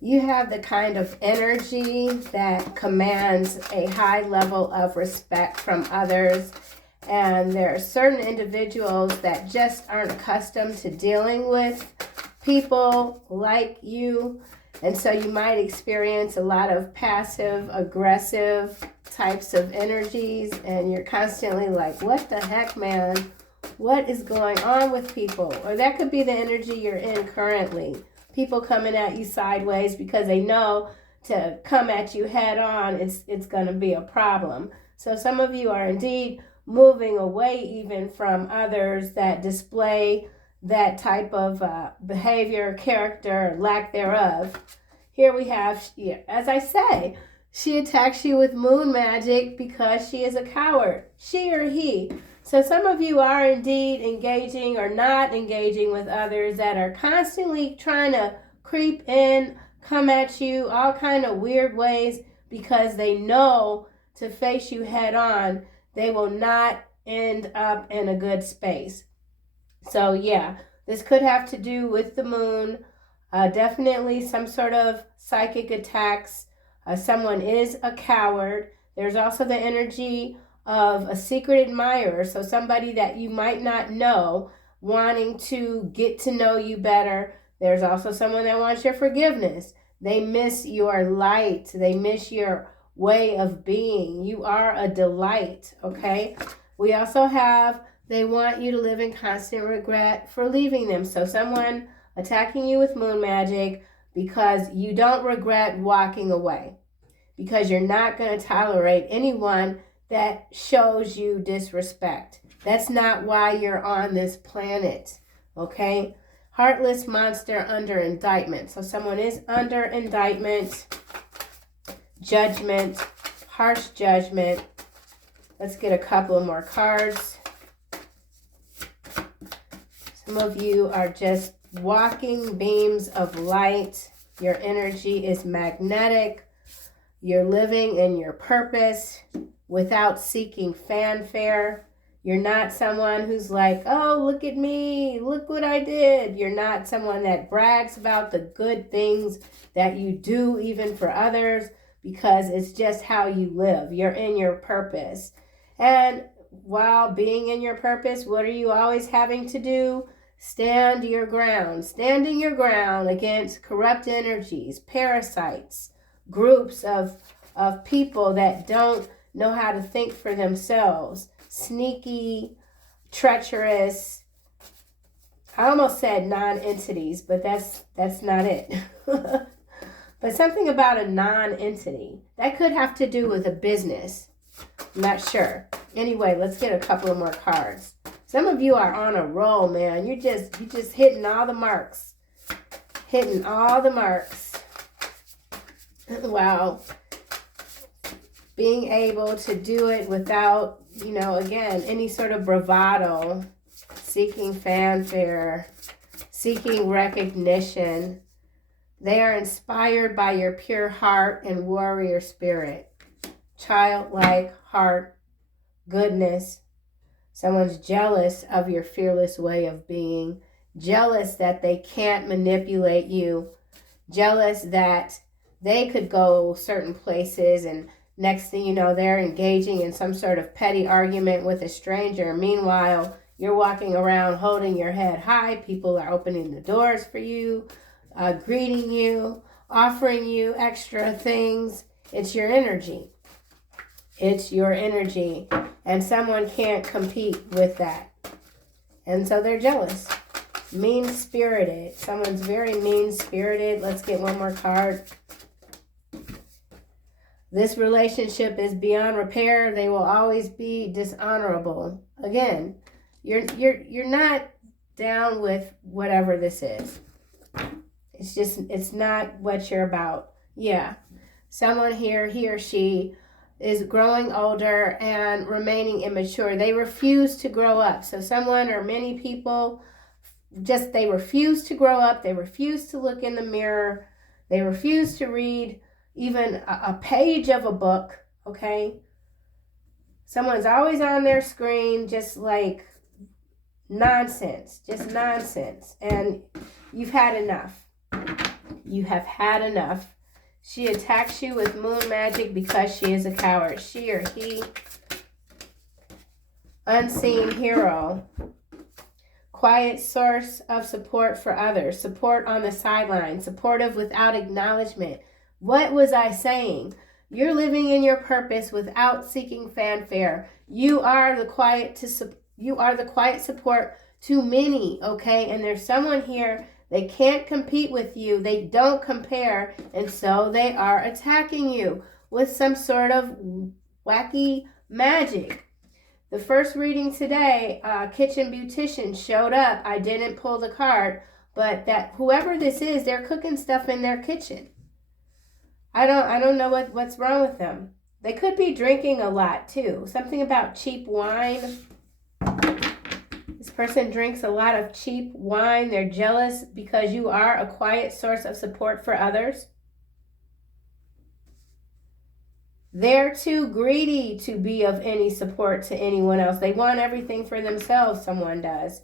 You have the kind of energy that commands a high level of respect from others. And there are certain individuals that just aren't accustomed to dealing with people like you. And so you might experience a lot of passive aggressive types of energies. And you're constantly like, what the heck, man? What is going on with people? Or that could be the energy you're in currently. People coming at you sideways because they know to come at you head on, it's going to be a problem. So some of you are indeed moving away even from others that display that type of behavior, character, lack thereof. Here we have, as I say, she attacks you with moon magic because she is a coward, she or he. So some of you are indeed engaging or not engaging with others that are constantly trying to creep in, come at you, all kind of weird ways because they know to face you head on, they will not end up in a good space. So yeah, this could have to do with the moon. Definitely some sort of psychic attacks. Someone is a coward. There's also the energy of a secret admirer, so somebody that you might not know wanting to get to know you better. There's also someone that wants your forgiveness. They miss your light. They miss your way of being. You are a delight, okay? We also have they want you to live in constant regret for leaving them. So someone attacking you with moon magic because you don't regret walking away, because you're not going to tolerate anyone that shows you disrespect. That's not why you're on this planet, okay? Heartless monster under indictment. So someone is under indictment, judgment, harsh judgment. Let's get a couple of more cards. Some of you are just walking beams of light. Your energy is magnetic. You're living in your purpose without seeking fanfare. You're not someone who's like, oh, look at me, look what I did. You're not someone that brags about the good things that you do even for others because it's just how you live. You're in your purpose. And while being in your purpose, what are you always having to do? Stand your ground. Standing your ground against corrupt energies, parasites, groups of people that don't know how to think for themselves, sneaky, treacherous. I almost said non-entities, but that's not it. But something about a non-entity. That could have to do with a business. I'm not sure. Anyway, let's get a couple of more cards. Some of you are on a roll, man. You're just hitting all the marks. Hitting all the marks. Wow. Being able to do it without, again, any sort of bravado, seeking fanfare, seeking recognition. They are inspired by your pure heart and warrior spirit. Childlike heart, goodness. Someone's jealous of your fearless way of being. Jealous that they can't manipulate you. Jealous that they could go certain places and next thing you know, they're engaging in some sort of petty argument with a stranger. Meanwhile, you're walking around holding your head high. People are opening the doors for you, greeting you, offering you extra things. It's your energy. It's your energy. And someone can't compete with that. And so they're jealous. Mean-spirited. Someone's very mean-spirited. Let's get one more card. This relationship is beyond repair. They will always be dishonorable. Again, you're not down with whatever this is. It's not what you're about. Yeah. Someone here, he or she, is growing older and remaining immature. They refuse to grow up. So someone or many people they refuse to grow up. They refuse to look in the mirror. They refuse to read even a page of a book, okay? Someone's always on their screen, just like nonsense, just nonsense. And you've had enough. You have had enough. She attacks you with moon magic because she is a coward. She or he, unseen hero, quiet source of support for others, support on the sideline, supportive without acknowledgement. What was I saying? You're living in your purpose without seeking fanfare. You are the quiet support to many, okay? And there's someone here, they can't compete with you. They don't compare, and so they are attacking you with some sort of wacky magic. The first reading today, Kitchen Beautician showed up. I didn't pull the card, but that whoever this is, they're cooking stuff in their kitchen. I don't know what's wrong with them. They could be drinking a lot too. Something about cheap wine. This person drinks a lot of cheap wine. They're jealous because you are a quiet source of support for others. They're too greedy to be of any support to anyone else. They want everything for themselves, someone does.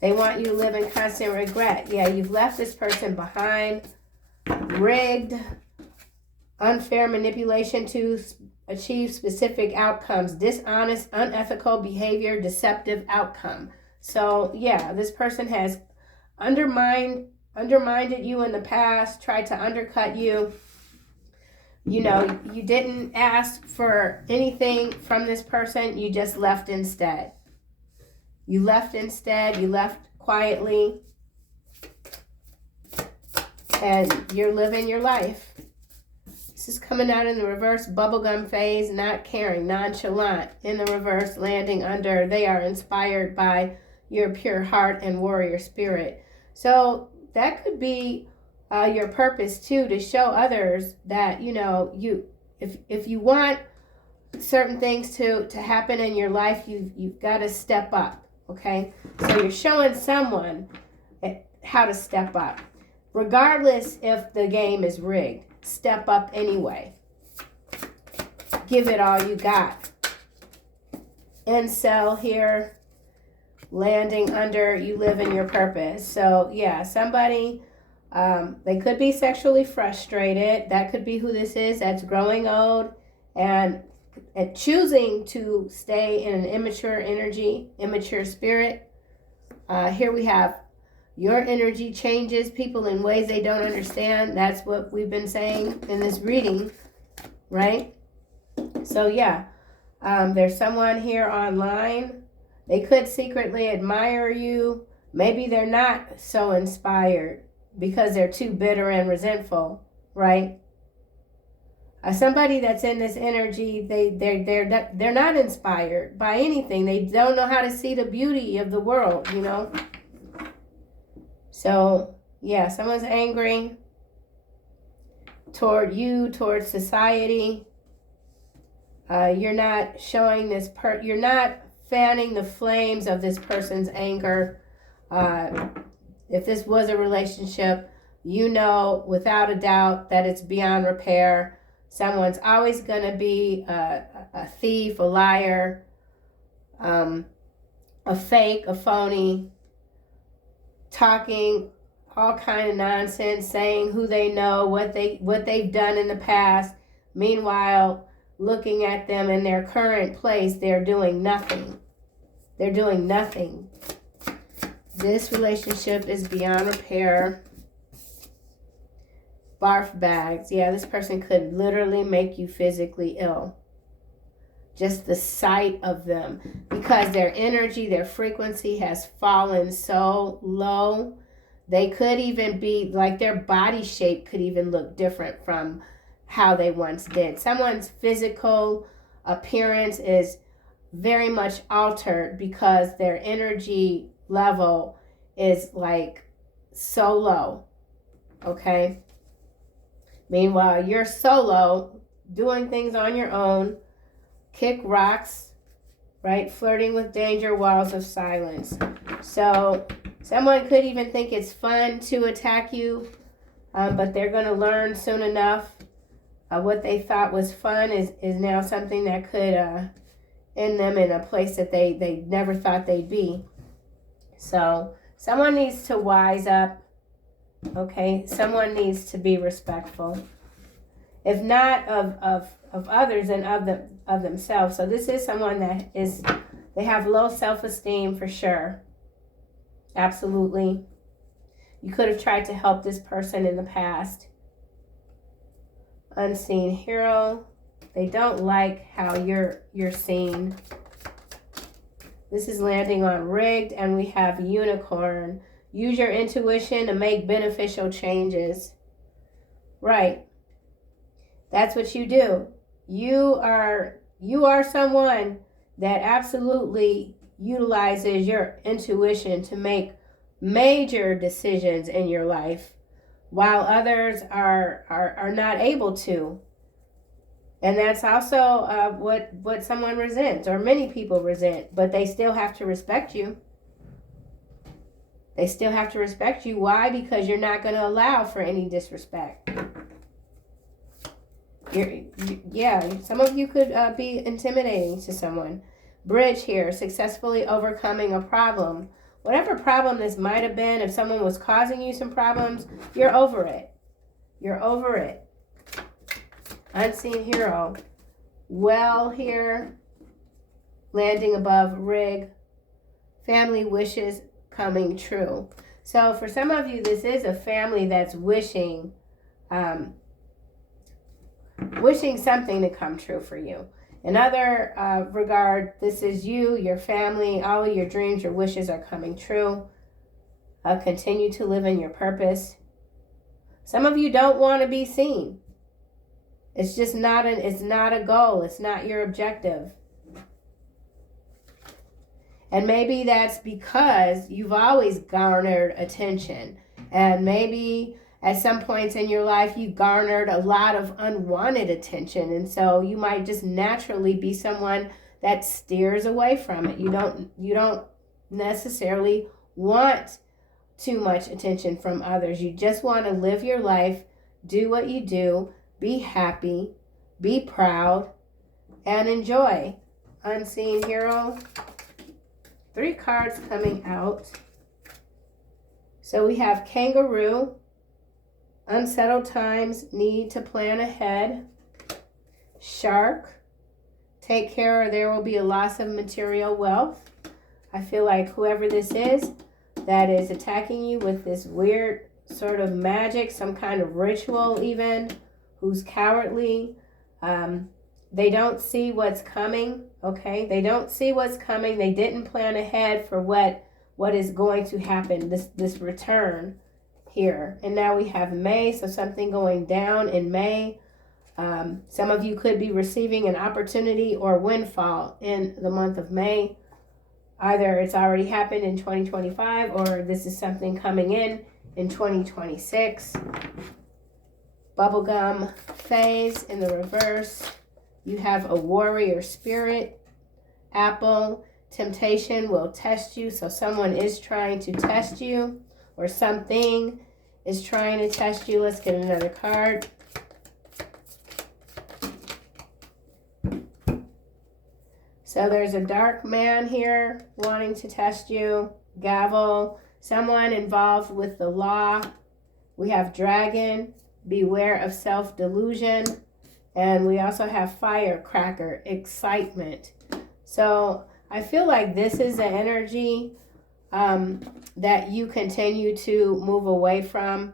They want you to live in constant regret. Yeah, you've left this person behind. Rigged, unfair manipulation to achieve specific outcomes, dishonest, unethical behavior, deceptive outcome. So yeah, this person has undermined you in the past, tried to undercut you. You know, you didn't ask for anything from this person, you just left instead. You left quietly, and you're living your life. This is coming out in the reverse, bubblegum phase, not caring, nonchalant. In the reverse, landing under, they are inspired by your pure heart and warrior spirit. So that could be your purpose too, to show others that, you know, if you want certain things to happen in your life, you've got to step up, okay? So you're showing someone how to step up. Regardless if the game is rigged, step up anyway. Give it all you got. Incel here, landing under, you live in your purpose. So yeah, somebody, they could be sexually frustrated. That could be who this is, that's growing old and choosing to stay in an immature energy, immature spirit. Here we have your energy changes people in ways they don't understand. That's what we've been saying in this reading, right? So yeah, there's someone here online. They could secretly admire you. Maybe they're not so inspired because they're too bitter and resentful, right? Somebody that's in this energy, they're not inspired by anything. They don't know how to see the beauty of the world, you know? So, yeah, someone's angry toward you, towards society. You're not showing this, you're not fanning the flames of this person's anger. If this was a relationship, you know without a doubt that it's beyond repair. Someone's always going to be a thief, a liar, a fake, a phony, talking all kind of nonsense, saying who they know, what they've done in the past. Meanwhile, looking at them in their current place, they're doing nothing. They're doing nothing. This relationship is beyond repair. Barf bags. Yeah, this person could literally make you physically ill. Just the sight of them. Because their energy, their frequency has fallen so low. They could even be, like their body shape could even look different from how they once did. Someone's physical appearance is very much altered because their energy level is like so low. Okay? Meanwhile, you're solo, doing things on your own, kick rocks, right? Flirting with danger, walls of silence. So someone could even think it's fun to attack you, but they're going to learn soon enough what they thought was fun is now something that could end them in a place that they never thought they'd be. So someone needs to wise up. Okay, someone needs to be respectful. If not of others, and of themselves. So this is someone that they have low self-esteem for sure. Absolutely. You could have tried to help this person in the past. Unseen hero. They don't like how you're seen. This is landing on rigged, and we have unicorn. Use your intuition to make beneficial changes. Right. That's what you do. You are someone that absolutely utilizes your intuition to make major decisions in your life, while others are not able to. And that's also what someone resents, or many people resent, but they still have to respect you. They still have to respect you. Why? Because you're not going to allow for any disrespect. Some of you could be intimidating to someone. Bridge here, successfully overcoming a problem. Whatever problem this might have been, if someone was causing you some problems, you're over it. You're over it. Unseen hero. Well here, landing above rig. Family wishes coming true. So for some of you, this is a family that's wishing something to come true for you. In other regard, this is you, your family, all of your dreams, your wishes are coming true. Continue to live in your purpose. Some of you don't want to be seen. It's just not a goal. It's not your objective. And maybe that's because you've always garnered attention. And maybe at some points in your life, you garnered a lot of unwanted attention. And so you might just naturally be someone that steers away from it. You don't necessarily want too much attention from others. You just want to live your life, do what you do, be happy, be proud, and enjoy. Unseen hero. 3 cards coming out. So we have kangaroo. Unsettled times, need to plan ahead. Shark. Take care or there will be a loss of material wealth. I feel like whoever this is that is attacking you with this weird sort of magic, some kind of ritual even, who's cowardly. They don't see what's coming, okay? They don't see what's coming. They didn't plan ahead for what is going to happen, this return here. And now we have May, so something going down in May. Some of you could be receiving an opportunity or windfall in the month of May. Either it's already happened in 2025 or this is something coming in 2026. Bubblegum phase in the reverse. You have a warrior spirit. Apple, temptation will test you. So someone is trying to test you, or something is trying to test you. Let's get another card. So there's a dark man here wanting to test you. Gavel, someone involved with the law. We have dragon, beware of self-delusion. And we also have firecracker, excitement. So I feel like this is the energy that you continue to move away from.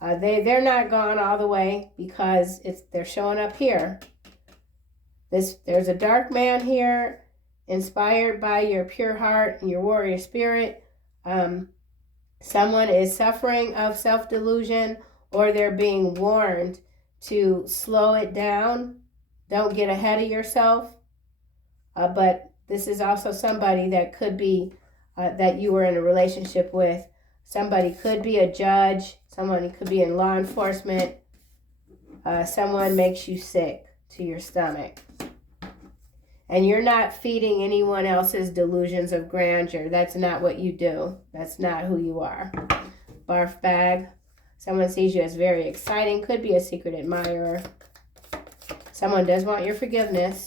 They're not gone all the way because they're showing up here. There's a dark man here, inspired by your pure heart and your warrior spirit. Someone is suffering of self-delusion, or they're being warned to slow it down. Don't get ahead of yourself. But this is also somebody that could be that you were in a relationship with. Somebody could be a judge. Someone could be in law enforcement. Someone makes you sick to your stomach. And you're not feeding anyone else's delusions of grandeur. That's not what you do. That's not who you are. Barf bag. Someone sees you as very exciting. Could be a secret admirer. Someone does want your forgiveness.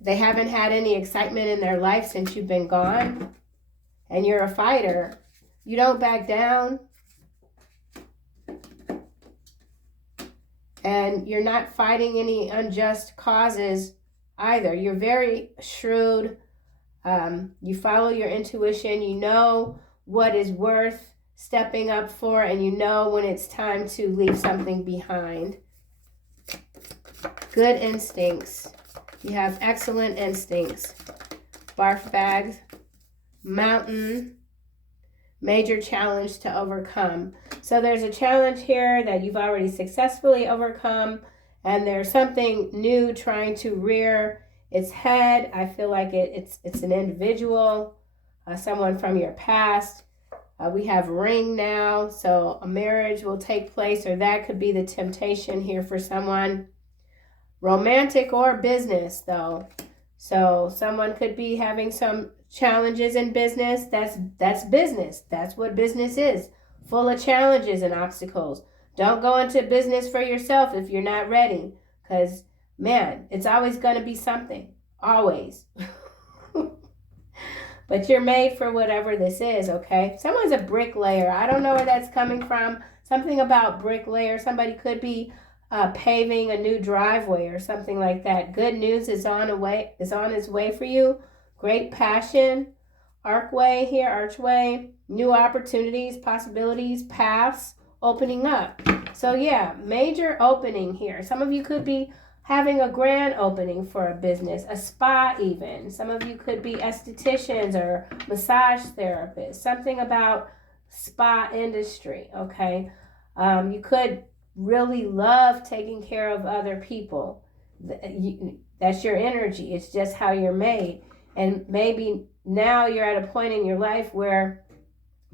They haven't had any excitement in their life since you've been gone. And you're a fighter. You don't back down. And you're not fighting any unjust causes either. You're very shrewd. You follow your intuition. You know what is worth stepping up for, and you know when it's time to leave something behind. Good instincts. You have excellent instincts. Barf bags. Mountain. Major challenge to overcome. So there's a challenge here that you've already successfully overcome, and there's something new trying to rear its head. I feel like it's an individual, someone from your past. We have ring now, so a marriage will take place, or that could be the temptation here for someone. Romantic or business, though. So someone could be having some challenges in business. That's business. That's what business is. Full of challenges and obstacles. Don't go into business for yourself if you're not ready. Because, man, it's always going to be something. Always. But you're made for whatever this is, okay? Someone's a bricklayer. I don't know where that's coming from. Something about bricklayer. Somebody could be paving a new driveway or something like that. Good news is on its way for you. Great passion. Archway, new opportunities, possibilities, paths opening up. So yeah, major opening here. Some of you could be having a grand opening for a business, a spa even. Some of you could be estheticians or massage therapists. Something about spa industry, okay? You could really love taking care of other people. That's your energy. It's just how you're made. And maybe now you're at a point in your life where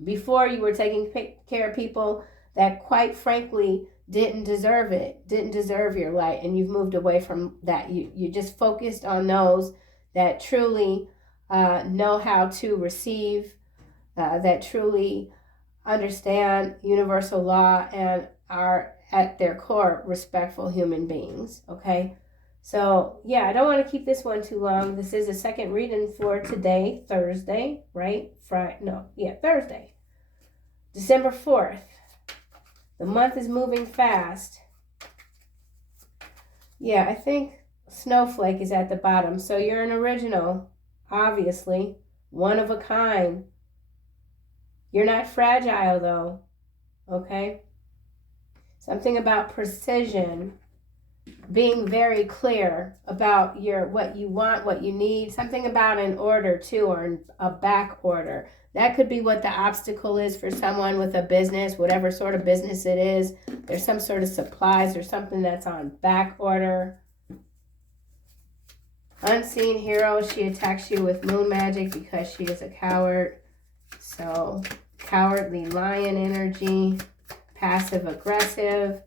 before you were taking care of people that quite frankly didn't deserve it, didn't deserve your light, and you've moved away from that. You just focused on those that truly know how to receive, that truly understand universal law and are at their core respectful human beings, okay? So, yeah, I don't want to keep this one too long. This is a second reading for today, Thursday, right? Thursday, December 4th. The month is moving fast. Yeah, I think Snowflake is at the bottom. So you're an original, obviously, one of a kind. You're not fragile, though, okay? Something about precision, being very clear about what you want, what you need. Something about an order, too, or a back order. That could be what the obstacle is for someone with a business, whatever sort of business it is. There's some sort of supplies or something that's on back order. Unseen hero, she attacks you with moon magic because she is a coward. So, cowardly lion energy, passive aggressive.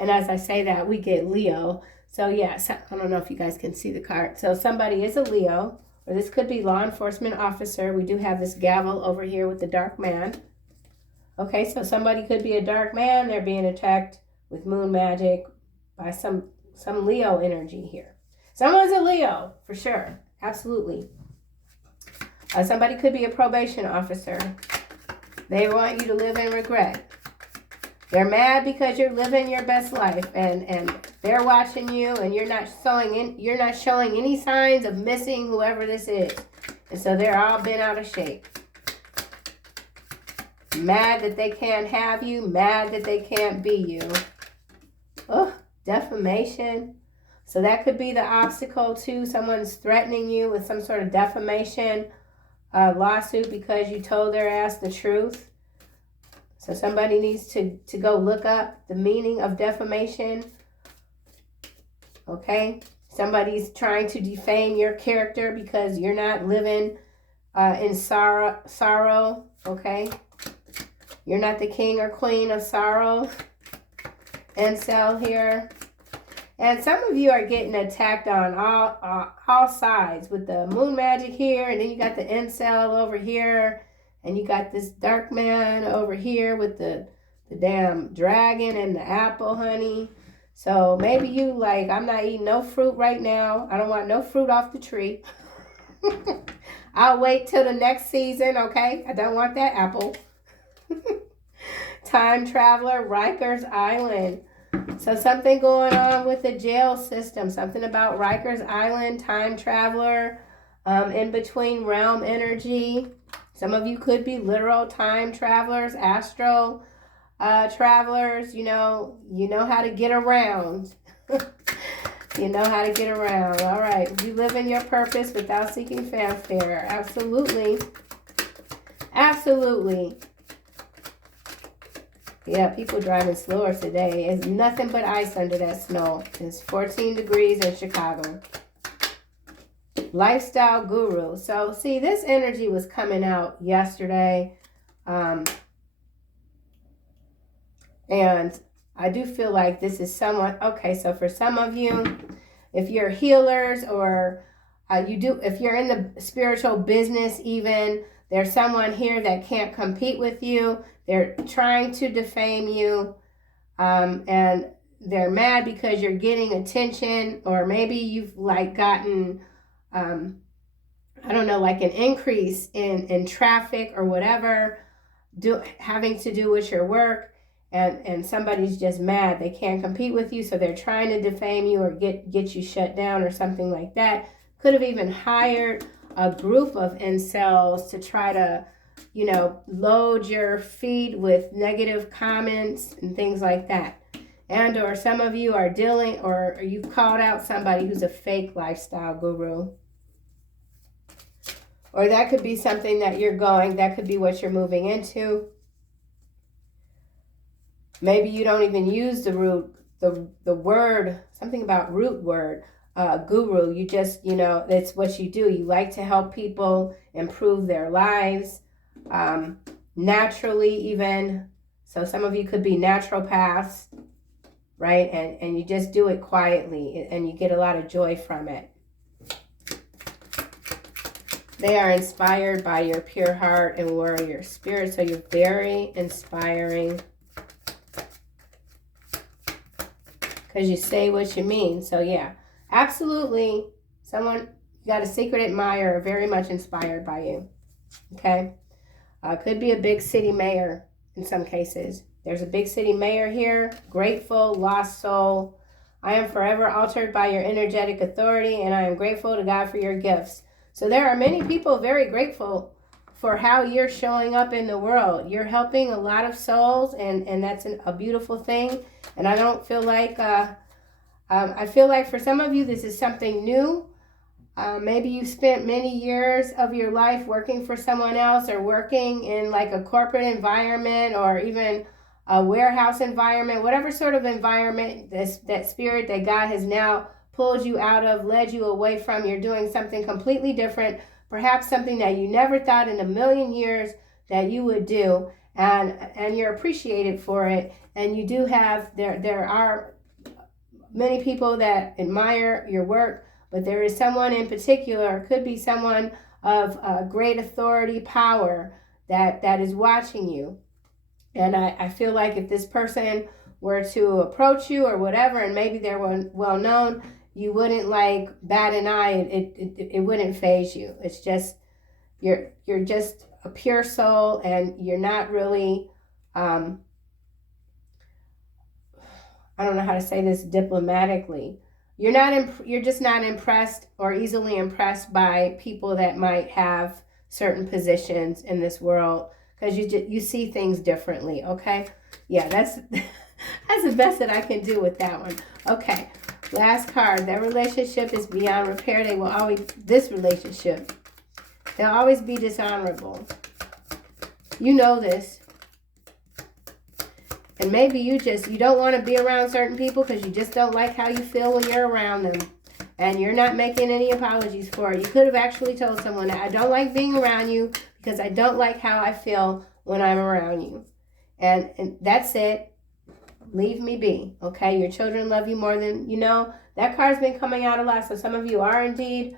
And as I say that, we get Leo. So, yes, I don't know if you guys can see the card. So, somebody is a Leo. Or this could be law enforcement officer. We do have this gavel over here with the dark man. Okay, so somebody could be a dark man. They're being attacked with moon magic by some Leo energy here. Someone's a Leo, for sure. Absolutely. Somebody could be a probation officer. They want you to live in regret. They're mad because you're living your best life, and they're watching you, and you're not showing any signs of missing whoever this is, and so they're all bent out of shape. Mad that they can't have you, mad that they can't be you. Oh, defamation. So that could be the obstacle too. Someone's threatening you with some sort of defamation lawsuit because you told their ass the truth. So somebody needs to go look up the meaning of defamation. Okay? Somebody's trying to defame your character because you're not living in sorrow. Okay? You're not the king or queen of sorrow. Incel here. And some of you are getting attacked on all sides with the moon magic here, and then you got the incel over here. And you got this dark man over here with the damn dragon and the apple, honey. So maybe you like, I'm not eating no fruit right now. I don't want no fruit off the tree. I'll wait till the next season, okay? I don't want that apple. Time traveler, Rikers Island. So something going on with the jail system. Something about Rikers Island, time traveler, in between realm energy. Some of you could be literal time travelers, astro travelers. You know how to get around. You know how to get around. All right. You live in your purpose without seeking fanfare. Absolutely. Absolutely. Yeah, people driving slower today. It's nothing but ice under that snow. It's 14 degrees in Chicago. Lifestyle guru. So, see, this energy was coming out yesterday. And I do feel like this is somewhat, okay, so for some of you, if you're healers or if you're in the spiritual business even, there's someone here that can't compete with you. They're trying to defame you, and they're mad because you're getting attention, or maybe you've like gotten, I don't know, like an increase in traffic or whatever, having to do with your work. And somebody's just mad. They can't compete with you, so they're trying to defame you or get you shut down or something like that. Could have even hired a group of incels to try to, load your feed with negative comments and things like that. And or some of you are dealing, or you called out somebody who's a fake lifestyle guru. Or that could be something that that could be what you're moving into. Maybe you don't even use the word, something about root word, guru. You just, that's what you do. You like to help people improve their lives, naturally even. So some of you could be naturopaths, right? And you just do it quietly and you get a lot of joy from it. They are inspired by your pure heart and warrior spirit. So you're very inspiring. Because you say what you mean. So yeah, absolutely. Someone, you got a secret admirer, very much inspired by you. Okay. Could be a big city mayor in some cases. There's a big city mayor here. Grateful, lost soul. I am forever altered by your energetic authority, and I am grateful to God for your gifts. So there are many people very grateful for how you're showing up in the world. You're helping a lot of souls, and that's a beautiful thing. And I don't feel like, I feel like for some of you, this is something new. Maybe you spent many years of your life working for someone else or working in like a corporate environment or even a warehouse environment, whatever sort of environment that spirit that God has now pulled you out of, led you away from. You're doing something completely different, perhaps something that you never thought in a million years that you would do. And you're appreciated for it. And you do have, there are many people that admire your work, but there is someone in particular, could be someone of great authority, power, that is watching you. And I feel like if this person were to approach you or whatever, and maybe they're well known, you wouldn't like bat an eye. It wouldn't faze you. It's just, you're just a pure soul, and you're not really, I don't know how to say this diplomatically. You're just not impressed or easily impressed by people that might have certain positions in this world, because you see things differently. Okay, yeah, that's the best that I can do with that one. Okay, last card. That relationship is beyond repair. They'll always be dishonorable. You know this. And maybe you don't want to be around certain people because you just don't like how you feel when you're around them. And you're not making any apologies for it. You could have actually told someone that I don't like being around you because I don't like how I feel when I'm around you. And that's it. Leave me be. Okay? Your children love you more than you know. That card's been coming out a lot. So some of you are indeed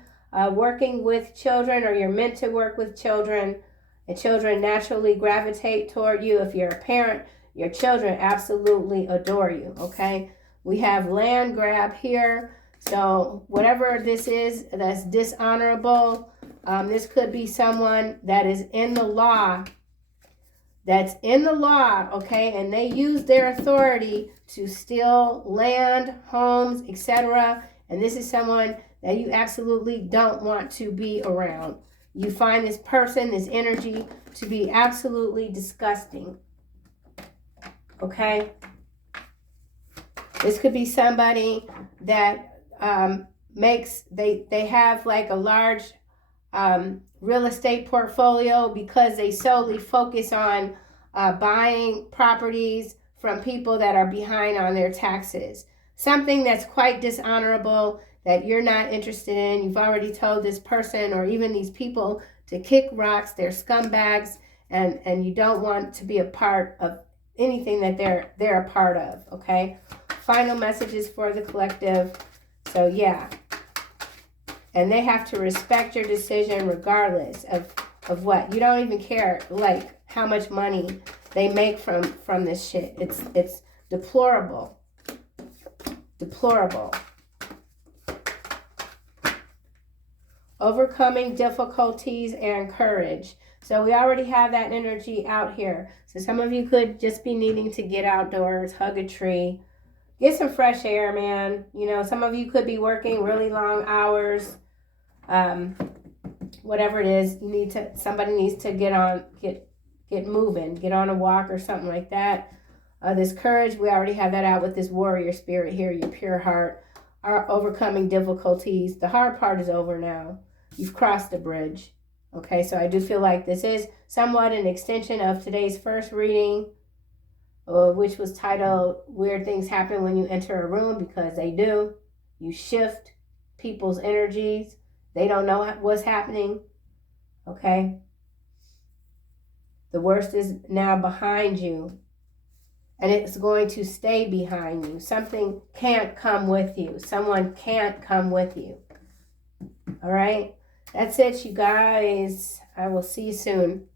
working with children, or you're meant to work with children. And children naturally gravitate toward you. If you're a parent, your children absolutely adore you, okay? We have land grab here. So whatever this is that's dishonorable, This could be someone that is in the law, okay, and they use their authority to steal land, homes, etc. And this is someone that you absolutely don't want to be around. You find this person, this energy, to be absolutely disgusting. Okay? This could be somebody that they have like a large real estate portfolio because they solely focus on buying properties from people that are behind on their taxes. Something that's quite dishonorable that you're not interested in. You've already told this person or even these people to kick rocks. They're scumbags, and you don't want to be a part of anything that they're a part of. Okay? Final messages for the collective. So yeah. And they have to respect your decision regardless of what. You don't even care, like, how much money they make from this shit. It's deplorable. Deplorable. Overcoming difficulties and courage. So we already have that energy out here. So some of you could just be needing to get outdoors, hug a tree, get some fresh air, man. You know, some of you could be working really long hours. Whatever it is, somebody needs to get moving, get on a walk or something like that. This courage, we already have that out with this warrior spirit here, your pure heart, are overcoming difficulties. The hard part is over now. You've crossed the bridge. Okay, so I do feel like this is somewhat an extension of today's first reading, which was titled Weird Things Happen When You Enter a Room, because they do. You shift people's energies. They don't know what's happening. Okay? The worst is now behind you. And it's going to stay behind you. Something can't come with you. Someone can't come with you. All right? That's it, you guys. I will see you soon.